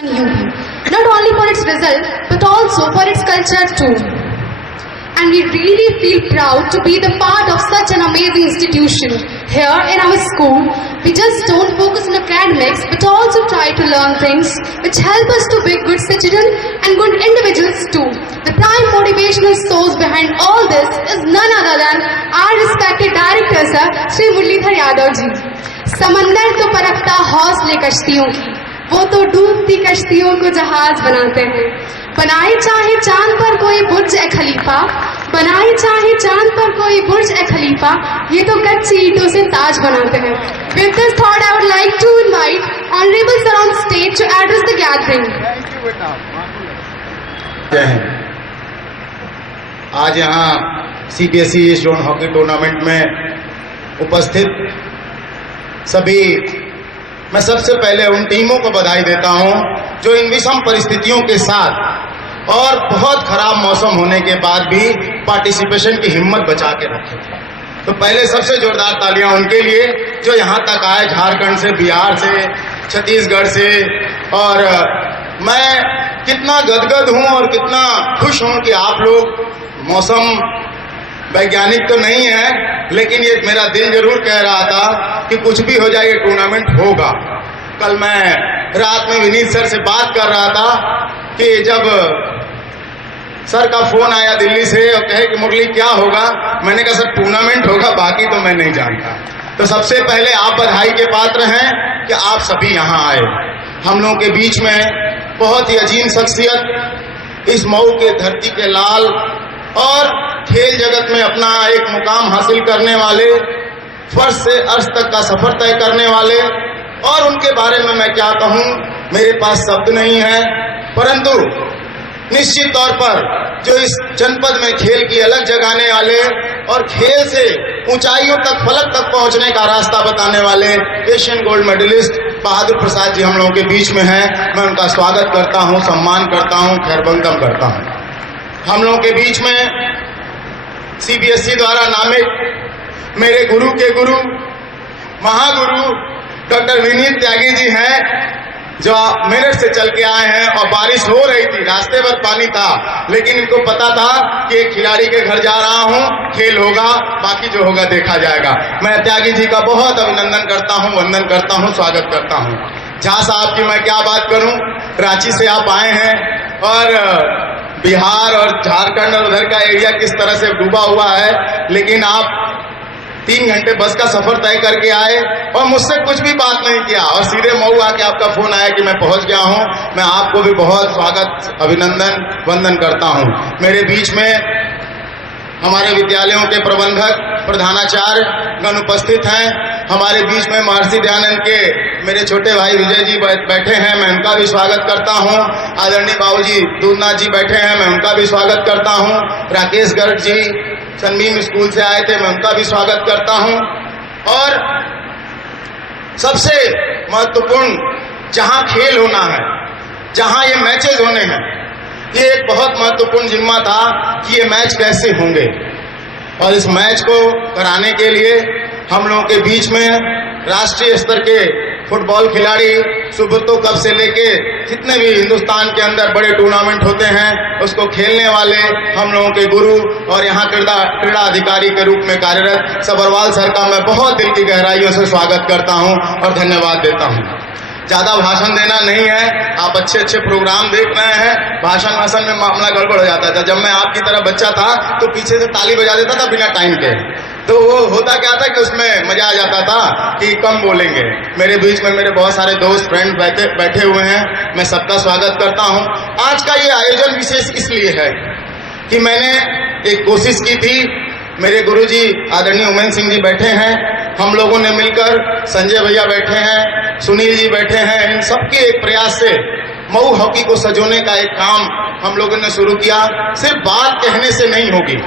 not only for its result but also for its culture too. And we really feel proud to be the part of such an amazing institution. Here in our school, we just don't focus on academics but also try to learn things which help us to be good citizens and good individuals too. The prime motivational source behind all this is none other than our respected director sir, Shri Muralidhar Yadav ji. समंदर तो परखता हौसले कश्तियों की, वो तो डूबती कश्तियों को जहाज बनाते हैं। बनाए चाहे चांद पर कोई बुर्ज ए खलीफा, बनाए चाहे चांद पर कोई बुर्ज ए खलीफा, ये तो कच्ची ईंटों से ताज बनाते हैं। With this thought, I would like to invite Honorable Sir on stage to address the gathering. आज यहाँ CBSE जोन हॉकी टूर्नामेंट में उपस्थित सभी, मैं सबसे पहले उन टीमों को बधाई देता हूं जो इन विषम परिस्थितियों के साथ और बहुत खराब मौसम होने के बाद भी पार्टिसिपेशन की हिम्मत बचा के रखे थे। तो पहले सबसे जोरदार तालियां उनके लिए जो यहां तक आए, झारखंड से, बिहार से, छत्तीसगढ़ से। और मैं कितना गदगद हूं और कितना खुश हूं कि आप लोग, मौसम वैज्ञानिक तो नहीं है लेकिन ये मेरा दिल जरूर कह रहा था कि कुछ भी हो जाए ये टूर्नामेंट होगा। कल मैं रात में विनीत सर से बात कर रहा था कि जब सर का फोन आया दिल्ली से और कहे कि मुरली क्या होगा, मैंने कहा सर टूर्नामेंट होगा, बाकी तो मैं नहीं जानता। तो सबसे पहले आप बधाई के पात्र हैं कि आप सभी यहाँ आए। हम लोगों के बीच में बहुत ही अजीम शख्सियत, इस मऊ के धरती के लाल और खेल जगत में अपना एक मुकाम हासिल करने वाले, फर्श से अर्श तक का सफर तय करने वाले, और उनके बारे में मैं क्या कहूं, मेरे पास शब्द नहीं है। परंतु निश्चित तौर पर जो इस जनपद में खेल की अलग जगाने वाले और खेल से ऊंचाइयों तक, फलक तक पहुंचने का रास्ता बताने वाले एशियन गोल्ड मेडलिस्ट बहादुर प्रसाद जी हम लोगों के बीच में हैं। मैं उनका स्वागत करता हूं, सम्मान करता हूं, खैरबंदम करता हूं। हम लोगों के बीच में CBSE द्वारा नामित मेरे गुरु के गुरु, महागुरु डॉक्टर विनीत त्यागी जी हैं, जो मेरठ से चल के आए हैं। और बारिश हो रही थी, रास्ते पर पानी था, लेकिन इनको पता था कि एक खिलाड़ी के घर जा रहा हूं, खेल होगा, बाकी जो होगा देखा जाएगा। मैं त्यागी जी का बहुत अभिनंदन करता हूं, वंदन करता हूं, स्वागत करता हूं। झा साहब की मैं क्या बात करूं, रांची से आप आए हैं और बिहार और झारखंड और उधर का एरिया किस तरह से डूबा हुआ है, लेकिन आप 3 घंटे बस का सफर तय करके आए और मुझसे कुछ भी बात नहीं किया और सीधे मऊ आके आपका फोन आया कि मैं पहुंच गया हूं। मैं आपको भी बहुत स्वागत, अभिनंदन, वंदन करता हूं। मेरे बीच में हमारे विद्यालयों के प्रबंधक, प्रधानाचार्य गण उपस्थित हैं। हमारे बीच में महर्षि दयानंद के मेरे छोटे भाई विजय जी बैठे हैं, मैं उनका भी स्वागत करता हूं। आदरणीय बाबूजी दूधनाथ जी बैठे हैं, मैं उनका भी स्वागत करता हूं। राकेश गर्ग जी सनबीम स्कूल से आए थे, मैं उनका भी स्वागत करता हूं। और सबसे महत्वपूर्ण, जहां खेल होना है, जहां ये मैचेज होने हैं, ये एक बहुत महत्वपूर्ण जिम्मा था कि ये मैच कैसे होंगे। और इस मैच को कराने के लिए हम लोगों के बीच में राष्ट्रीय स्तर के फुटबॉल खिलाड़ी, सुब्रतो कप से लेके जितने भी हिंदुस्तान के अंदर बड़े टूर्नामेंट होते हैं उसको खेलने वाले हम लोगों के गुरु और यहाँ क्रीड़ा अधिकारी के रूप में कार्यरत सबरवाल सर का मैं बहुत दिल की गहराइयों से स्वागत करता हूँ और धन्यवाद देता हूँ। ज्यादा भाषण देना नहीं है, आप अच्छे अच्छे प्रोग्राम देख रहे हैं, भाषण में मामला गड़बड़ हो जाता था। जब मैं आपकी तरह बच्चा था तो पीछे से ताली बजा देता था बिना टाइम के, तो वो होता क्या था कि उसमें मजा आ जाता था कि कम बोलेंगे। मेरे बीच में मेरे बहुत सारे दोस्त, फ्रेंड बैठे हुए हैं, मैं सबका स्वागत करता हूं। आज का ये आयोजन विशेष इसलिए है कि मैंने एक कोशिश की थी, मेरे गुरुजी आदरणीय उमेन सिंह जी बैठे हैं, हम लोगों ने मिलकर, संजय भैया बैठे हैं, सुनील जी बैठे हैं, इन सबके एक प्रयास से मऊ हॉकी को सजोने का एक काम हम लोगों ने शुरू किया। सिर्फ बात कहने से नहीं होगी,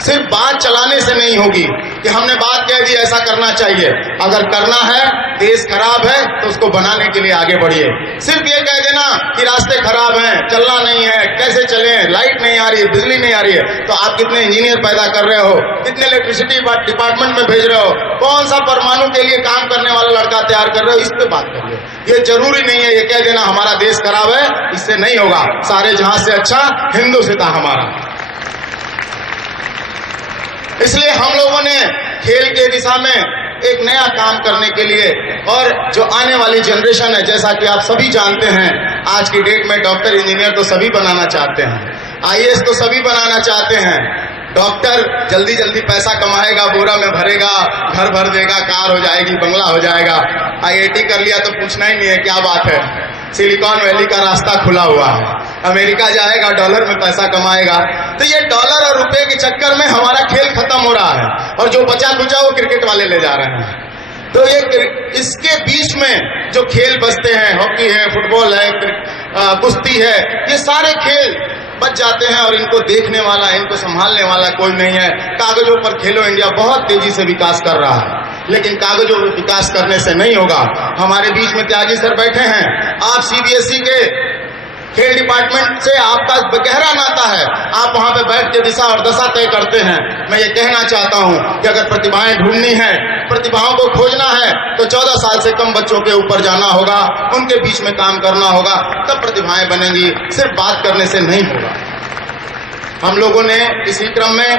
सिर्फ बात चलाने से नहीं होगी कि हमने बात कह दी ऐसा करना चाहिए। अगर करना है, देश खराब है तो उसको बनाने के लिए आगे बढ़िए। सिर्फ ये कह देना कि कि रास्ते खराब हैं, चलना नहीं है, कैसे चलें, लाइट नहीं आ रही है, बिजली नहीं आ रही है, तो आप कितने इंजीनियर पैदा कर रहे हो, कितने इलेक्ट्रिसिटी डिपार्टमेंट में भेज रहे हो, कौन सा परमाणु के लिए काम करने वाला लड़का तैयार कर रहे हो, इस पे बात कर रहे हो। ये जरूरी नहीं है ये कह देना हमारा देश खराब है, इससे नहीं होगा। सारे जहां से अच्छा हिंदुस्तान हमारा। इसलिए हम लोगों ने खेल के दिशा में एक नया काम करने के लिए, और जो आने वाली जनरेशन है, जैसा कि आप सभी जानते हैं, आज की डेट में डॉक्टर इंजीनियर तो सभी बनाना चाहते हैं, आईएएस तो सभी बनाना चाहते हैं। डॉक्टर जल्दी जल्दी पैसा कमाएगा, बोरा में भरेगा, घर भर देगा, कार हो जाएगी, बंगला हो जाएगा। आईआईटी कर लिया तो पूछना ही नहीं है, क्या बात है, सिलिकॉन वैली का रास्ता खुला हुआ है, अमेरिका जाएगा, डॉलर में पैसा कमाएगा। तो ये डॉलर और रुपए के चक्कर में हमारा खेल खत्म हो रहा है, और जो बचा कुचा वो क्रिकेट वाले ले जा रहे हैं। तो ये इसके बीच में जो खेल बचते हैं, हॉकी है, फुटबॉल है, कुश्ती है, ये सारे खेल बच जाते हैं, और इनको देखने वाला, इनको संभालने वाला कोई नहीं है। कागजों पर खेलो इंडिया बहुत तेजी से विकास कर रहा है, लेकिन कागजों में विकास करने से नहीं होगा। हमारे बीच में त्यागी सर बैठे हैं, आप सीबीएसई के खेल डिपार्टमेंट से आपका गहरा नाता है, आप वहां पे बैठ के दिशा और दशा तय करते हैं। मैं ये कहना चाहता हूं कि अगर प्रतिभाएं ढूंढनी है, प्रतिभाओं को खोजना है, तो 14 साल से कम बच्चों के ऊपर जाना होगा, उनके बीच में काम करना होगा, तब प्रतिभाएं बनेंगी, सिर्फ बात करने से नहीं होगा। हम लोगों ने इसी क्रम में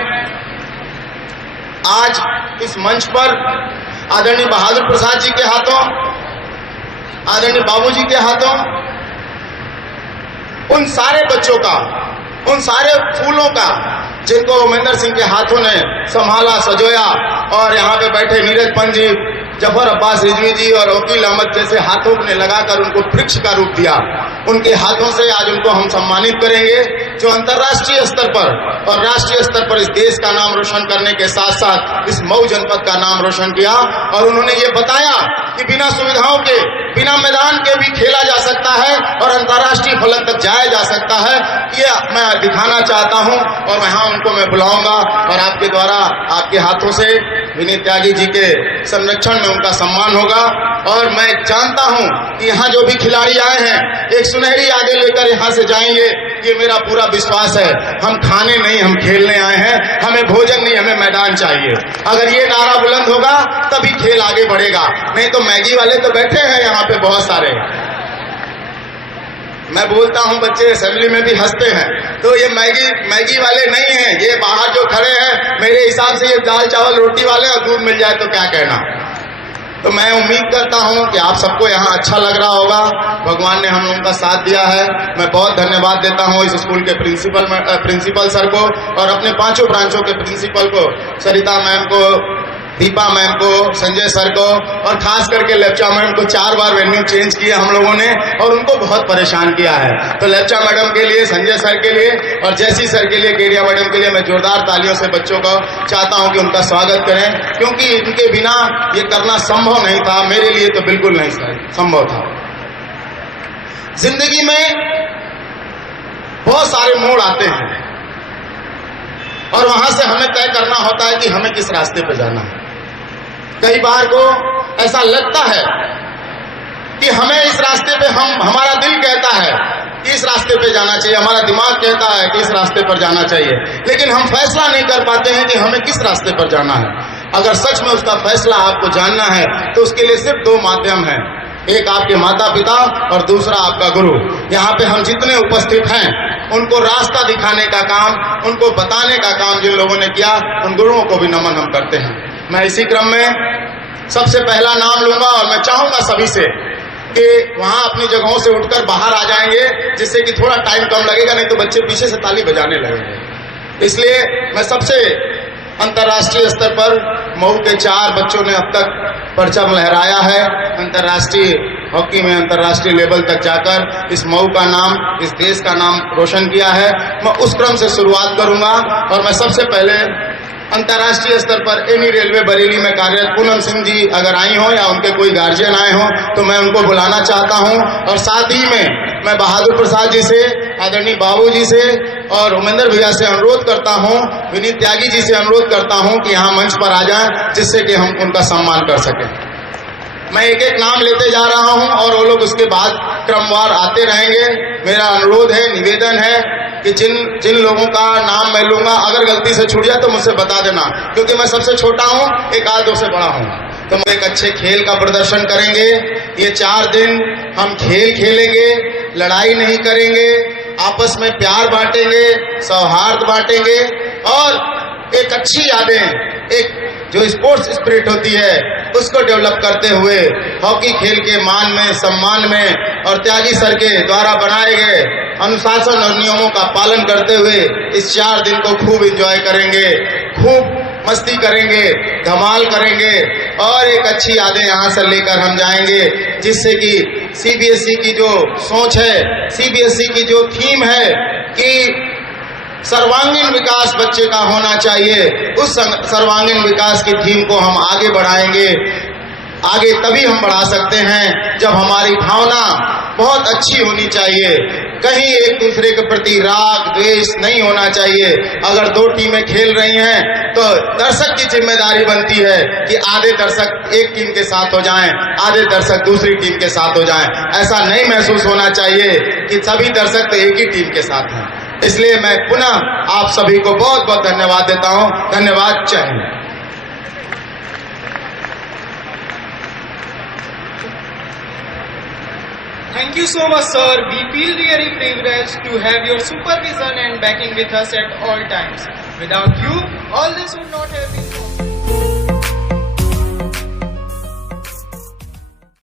आज इस मंच पर आदरणीय बहादुर प्रसाद जी के हाथों, आदरणीय बाबूजी के हाथों, उन सारे बच्चों का, उन सारे फूलों का जिनको महेंद्र सिंह के हाथों ने संभाला, सजोया, और यहाँ पे बैठे नीरज पंत जी, जफर अब्बास रिजवी जी और वकील अहमद जैसे हाथों ने लगाकर उनको वृक्ष का रूप दिया, उनके हाथों से आज उनको हम सम्मानित करेंगे, जो अंतर्राष्ट्रीय स्तर पर और राष्ट्रीय स्तर पर इस देश का नाम रोशन करने के साथ साथ इस मऊ जनपद का नाम रोशन किया। और उन्होंने ये बताया कि बिना सुविधाओं के, बिना मैदान के भी खेला जा सकता है और अंतर्राष्ट्रीय फलक तक जाया जा सकता है। ये मैं दिखाना चाहता हूं, और वहां उनको मैं बुलाऊंगा, और आपके द्वारा, आपके हाथों से विनीत त्यागी जी के संरक्षण में उनका सम्मान होगा। और मैं जानता हूं कि यहाँ जो भी खिलाड़ी आए हैं, एक सुनहरी आगे लेकर यहाँ से जाएंगे, ये मेरा पूरा विश्वास है। हम खाने नहीं, हम खेलने आए हैं, हमें भोजन नहीं, हमें मैदान चाहिए। अगर ये नारा बुलंद होगा तभी खेल आगे बढ़ेगा, नहीं तो मैगी वाले तो बैठे हैं यहाँ पे बहुत सारे। मैं बोलता हूं, बच्चे असेंबली में भी हंसते हैं, तो ये मैगी वाले नहीं हैं, ये बाहर जो खड़े हैं, मेरे हिसाब से ये दाल चावल रोटी वाले, और दूध मिल जाए तो क्या कहना। तो मैं उम्मीद करता हूं कि आप सबको यहाँ अच्छा लग रहा होगा। भगवान ने हम लोगों का साथ दिया है। मैं बहुत धन्यवाद देता हूं इस स्कूल के प्रिंसिपल सर को, और अपने 5 ब्रांचों के प्रिंसिपल को, सरिता मैम को, दीपा मैम को, संजय सर को, और खास करके लेप्चा मैम को 4 बार वेन्यू चेंज किया हम लोगों ने, और उनको बहुत परेशान किया है। तो लेप्चा मैडम के लिए, संजय सर के लिए और जैसी सर के लिए, केडिया मैडम के लिए मैं जोरदार तालियों से बच्चों को चाहता हूं कि उनका स्वागत करें, क्योंकि इनके बिना ये करना संभव नहीं था। मेरे लिए तो बिल्कुल नहीं संभव था। जिंदगी में बहुत सारे मोड़ आते हैं, और वहां से हमें तय करना होता है कि हमें किस रास्ते पर जाना है। कई बार को ऐसा लगता है कि हमें इस रास्ते पे, हमारा दिल कहता है कि इस रास्ते पे जाना चाहिए, हमारा दिमाग कहता है कि इस रास्ते पर जाना चाहिए, लेकिन हम फैसला नहीं कर पाते हैं कि हमें किस रास्ते पर जाना है। अगर सच में उसका फैसला आपको जानना है तो उसके लिए सिर्फ 2 माध्यम हैं, एक आपके माता पिता और दूसरा आपका गुरु। यहाँ पे हम जितने उपस्थित हैं, उनको रास्ता दिखाने का काम, उनको बताने का काम जिन लोगों ने किया, उन गुरुओं को भी नमन हम करते हैं। मैं इसी क्रम में सबसे पहला नाम लूंगा, और मैं चाहूंगा सभी से कि वहां अपनी जगहों से उठकर बाहर आ जाएंगे, जिससे कि थोड़ा टाइम कम लगेगा, नहीं तो बच्चे पीछे से ताली बजाने लगेंगे। इसलिए मैं सबसे अंतर्राष्ट्रीय स्तर पर मऊ के 4 बच्चों ने अब तक परचम लहराया है, अंतर्राष्ट्रीय हॉकी में अंतर्राष्ट्रीय लेवल तक जाकर इस मऊ का नाम, इस देश का नाम रोशन किया है। मैं उस क्रम से शुरुआत करूंगा, और मैं सबसे पहले अंतर्राष्ट्रीय स्तर पर एनी रेलवे बरेली में कार्यरत पूनम सिंह जी अगर आई हो, या उनके कोई गार्जियन आए हो, तो मैं उनको बुलाना चाहता हूं। और साथ ही में मैं बहादुर प्रसाद जी से, आदरणीय बाबू जी से और उमेंद्र भैया से अनुरोध करता हूं, विनीत त्यागी जी से अनुरोध करता हूं कि यहाँ मंच पर आ जाएं, जिससे कि हम उनका सम्मान कर सकें। मैं एक एक नाम लेते जा रहा हूं, और वो लोग उसके बाद क्रमवार आते रहेंगे। मेरा अनुरोध है, निवेदन है कि जिन लोगों का नाम मैं लूंगा, अगर गलती से छूट जाए तो मुझसे बता देना, क्योंकि मैं सबसे छोटा हूं, एक आधों से बड़ा हूं। तो हम एक अच्छे खेल का प्रदर्शन करेंगे। ये 4 दिन हम खेल खेलेंगे, लड़ाई नहीं करेंगे, आपस में प्यार बांटेंगे, सौहार्द बांटेंगे और एक अच्छी यादें, एक जो स्पोर्ट्स स्पिरिट होती है उसको डेवलप करते हुए हॉकी खेल के मान में, सम्मान में और त्यागी सर के द्वारा बनाए गए अनुशासन और नियमों का पालन करते हुए इस 4 दिन को खूब एंजॉय करेंगे, खूब मस्ती करेंगे, धमाल करेंगे और एक अच्छी यादें यहाँ से लेकर हम जाएंगे, जिससे कि सीबीएसई की जो सोच है, सीबीएसई की जो थीम है कि सर्वांगीण विकास बच्चे का होना चाहिए, उस सर्वांगीण विकास की थीम को हम आगे बढ़ाएंगे। आगे तभी हम बढ़ा सकते हैं जब हमारी भावना बहुत अच्छी होनी चाहिए, कहीं एक दूसरे के प्रति राग द्वेष नहीं होना चाहिए। अगर 2 टीमें खेल रही हैं तो दर्शक की जिम्मेदारी बनती है कि आधे दर्शक एक टीम के साथ हो जाएं, आधे दर्शक दूसरी टीम के साथ हो जाएं। ऐसा नहीं महसूस होना चाहिए कि सभी दर्शक तो एक ही टीम के साथ हैं। इसलिए मैं पुनः आप सभी को बहुत बहुत धन्यवाद देता हूं। धन्यवाद। जय Hind. Thank you so much, sir. We feel really privileged to have your supervision and backing with us at all times. Without you, all this would not have been possible.